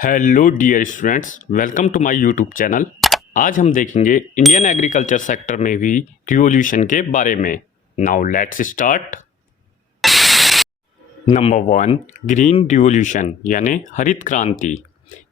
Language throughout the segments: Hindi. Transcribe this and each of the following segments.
Hello dear students, welcome to my YouTube channel. आज हम देखेंगे इंडियन एग्रीकल्चर सेक्टर में भी रिवॉल्यूशन के बारे में। Now let's start. Number 1, green revolution यानी हरित क्रांति।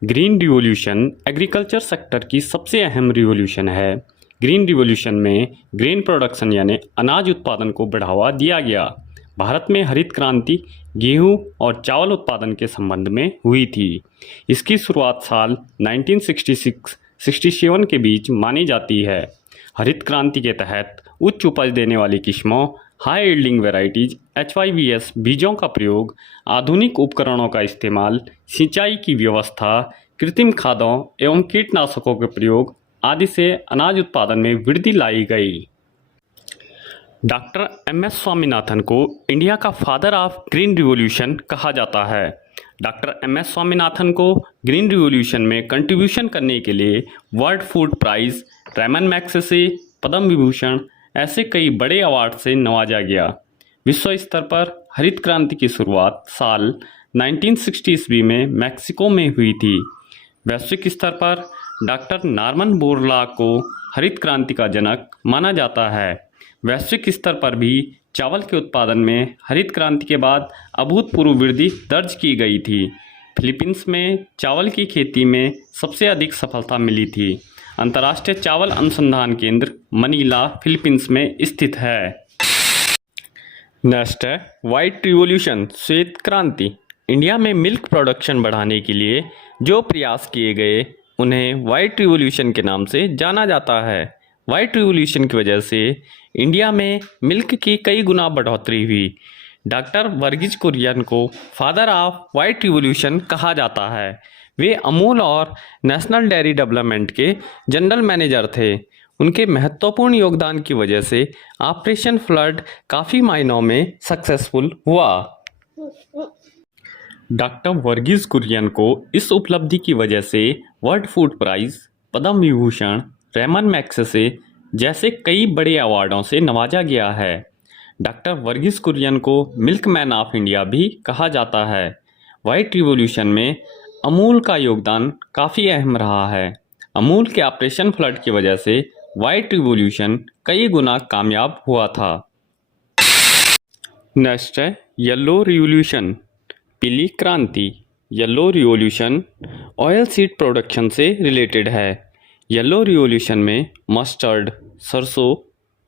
ग्रीन रिवॉल्यूशन एग्रीकल्चर सेक्टर की सबसे अहम रिवॉल्यूशन है। ग्रीन रिवॉल्यूशन में ग्रेन प्रोडक्शन यानी अनाज उत्पादन को बढ़ावा दिया गया। भारत में हरित क्रांति गेहूं और चावल उत्पादन के संबंध में हुई थी। इसकी शुरुआत साल 1966-67 के बीच मानी जाती है। हरित क्रांति के तहत उच्च उपज देने वाली किस्मों, हाई यील्डिंग वेराइटीज, HYVS बीजों का प्रयोग, आधुनिक उपकरणों का इस्तेमाल, सिंचाई की व्यवस्था, कृत्रिम खादों एवं कीटनाशकों के प्रयोग आदि से अनाज उत्पादन में वृद्धि लाई गई। डॉक्टर MS स्वामीनाथन को इंडिया का फादर ऑफ ग्रीन रिवॉल्यूशन कहा जाता है। डॉक्टर MS स्वामीनाथन को ग्रीन रिवॉल्यूशन में कंट्रीब्यूशन करने के लिए world food prize, Ramon Magsaysay, Padma Vibhushan ऐसे कई बड़े अवार्ड से नवाजा गया। विश्व स्तर पर हरित क्रांति की शुरुआत साल 1960 ईस्वी में मैक्सिको में हुई थी। वैश्विक स्तर पर डॉक्टर नॉर्मन बोरलॉग को हरित क्रांति का जनक माना जाता है। वैश्विक स्तर पर भी चावल के उत्पादन में हरित क्रांति के बाद अभूतपूर्व वृद्धि दर्ज की गई थी। फिलीपींस में चावल की खेती में सबसे अधिक सफलता मिली थी। अंतर्राष्ट्रीय चावल अनुसंधान केंद्र मनीला फिलीपींस में स्थित है। नेक्स्ट है व्हाइट रिवॉल्यूशन, श्वेत क्रांति। इंडिया में मिल्क प्रोडक्शन बढ़ाने के लिए जो प्रयास किए गए उन्हें व्हाइट रिवॉल्यूशन के नाम से जाना जाता है। व्हाइट रिवॉल्यूशन की वजह से इंडिया में मिल्क की कई गुना बढ़ोतरी हुई। डॉक्टर वर्गीज कुरियन को फादर ऑफ व्हाइट रिवॉल्यूशन कहा जाता है। वे अमूल और नेशनल डेयरी डेवलपमेंट के जनरल मैनेजर थे। उनके महत्वपूर्ण योगदान की वजह से ऑपरेशन फ्लड काफ़ी मायनों में सक्सेसफुल हुआ। डॉक्टर वर्गीज कुरियन को इस उपलब्धि की वजह से world food prize, Padma Vibhushan, Ramon Magsaysay जैसे कई बड़े अवार्डों से नवाजा गया है। डॉक्टर वर्गीज कुरियन को मिल्कमैन ऑफ इंडिया भी कहा जाता है। व्हाइट रिवॉल्यूशन में अमूल का योगदान काफ़ी अहम रहा है। अमूल के ऑपरेशन फ्लड की वजह से व्हाइट रिवॉल्यूशन कई गुना कामयाब हुआ था। नेक्स्ट है येलो रिवॉल्यूशन, पीली क्रांति। Yellow revolution oil seed production से रिलेटेड है। येलो रिवॉल्यूशन में मस्टर्ड, सरसों,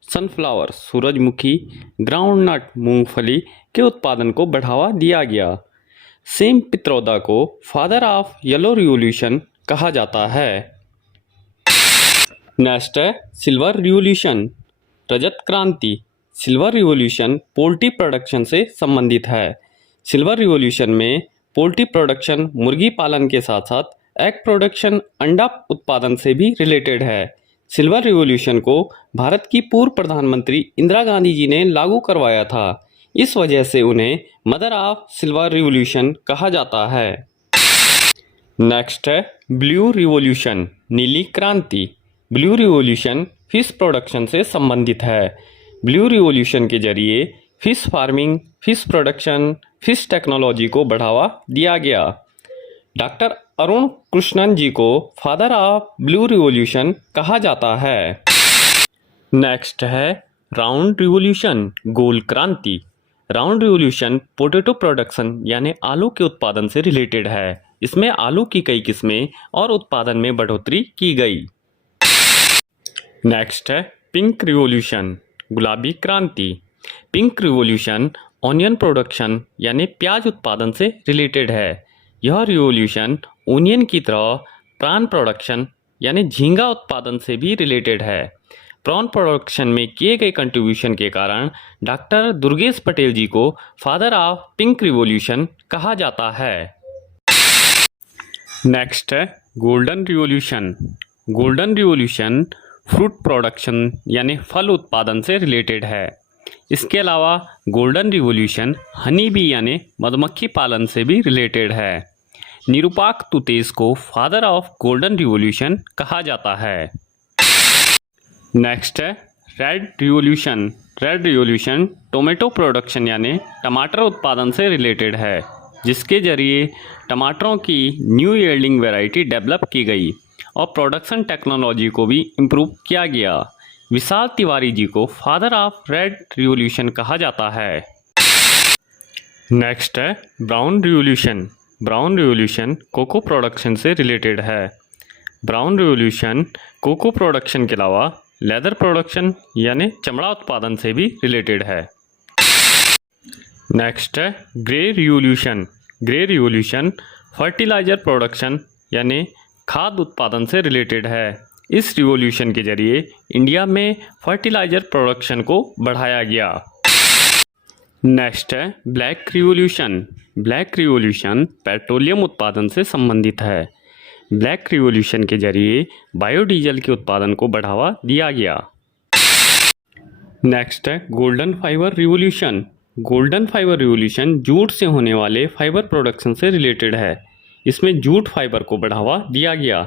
सनफ्लावर, सूरजमुखी, ग्राउंडनट, मूंगफली के उत्पादन को बढ़ावा दिया गया। सेम पित्रोदा को फादर ऑफ येलो रिवॉल्यूशन कहा जाता है। नेक्स्ट है सिल्वर रिवॉल्यूशन, रजत क्रांति। सिल्वर रिवॉल्यूशन पोल्ट्री प्रोडक्शन से संबंधित है। सिल्वर रिवॉल्यूशन में पोल्ट्री प्रोडक्शन मुर्गी पालन के साथ साथ एग प्रोडक्शन, अंडा उत्पादन से भी रिलेटेड है। सिल्वर रिवॉल्यूशन को भारत की पूर्व प्रधानमंत्री इंदिरा गांधी जी ने लागू करवाया था। इस वजह से उन्हें मदर ऑफ सिल्वर रिवॉल्यूशन कहा जाता है। नेक्स्ट है ब्लू रिवॉल्यूशन, नीली क्रांति। ब्लू रिवॉल्यूशन फिश प्रोडक्शन से संबंधित है। ब्लू रिवॉल्यूशन के जरिए fish farming, fish production, fish technology को बढ़ावा दिया गया। डॉक्टर अरुण कृष्णन जी को फादर ऑफ ब्लू रिवॉल्यूशन कहा जाता है। नेक्स्ट है राउंड रिवॉल्यूशन, गोल क्रांति। राउंड रिवॉल्यूशन पोटैटो प्रोडक्शन यानी आलू के उत्पादन से रिलेटेड है। इसमें आलू की कई किस्में और उत्पादन में बढ़ोतरी की गई। नेक्स्ट है पिंक रिवॉल्यूशन, गुलाबी क्रांति। पिंक रिवॉल्यूशन ऑनियन प्रोडक्शन यानी प्याज उत्पादन से रिलेटेड है। यह रिवॉल्यूशन ओनियन की तरह प्रॉन प्रोडक्शन यानी झींगा उत्पादन से भी रिलेटेड है। प्रॉन प्रोडक्शन में किए गए कंट्रीब्यूशन के कारण डॉक्टर दुर्गेश पटेल जी को फादर ऑफ पिंक रिवॉल्यूशन कहा जाता है। नेक्स्ट है golden revolution. Golden revolution fruit production यानी फल उत्पादन से रिलेटेड है। इसके अलावा गोल्डन रिवॉल्यूशन हनी बी यानी मधुमक्खी पालन से भी रिलेटेड है। निरुपाक तुतेज को फादर ऑफ गोल्डन रिवॉल्यूशन कहा जाता है। नेक्स्ट है red revolution. Red revolution tomato production यानी टमाटर उत्पादन से रिलेटेड है। जिसके जरिए टमाटरों की न्यू यील्डिंग वैरायटी डेवलप की गई और प्रोडक्शन टेक्नोलॉजी को भी इम्प्रूव किया गया। विशाल तिवारी जी को फादर ऑफ रेड रिवॉल्यूशन कहा जाता है। नेक्स्ट है brown revolution. Brown revolution cocoa production से रिलेटेड है। ब्राउन रिवॉल्यूशन कोको प्रोडक्शन के अलावा लेदर प्रोडक्शन यानी चमड़ा उत्पादन से भी रिलेटेड है। नेक्स्ट है grey revolution. Grey revolution fertiliser production यानी खाद उत्पादन से रिलेटेड है। इस रिवॉल्यूशन के जरिए इंडिया में फर्टिलाइजर प्रोडक्शन को बढ़ाया गया। नेक्स्ट है black revolution. Black revolution petroleum उत्पादन से संबंधित है। ब्लैक रिवॉल्यूशन के जरिए बायोडीजल के उत्पादन को बढ़ावा दिया गया। नेक्स्ट है golden fibre revolution. Golden fibre revolution jute से होने वाले फाइबर प्रोडक्शन से रिलेटेड है। इसमें जूट फाइबर को बढ़ावा दिया गया।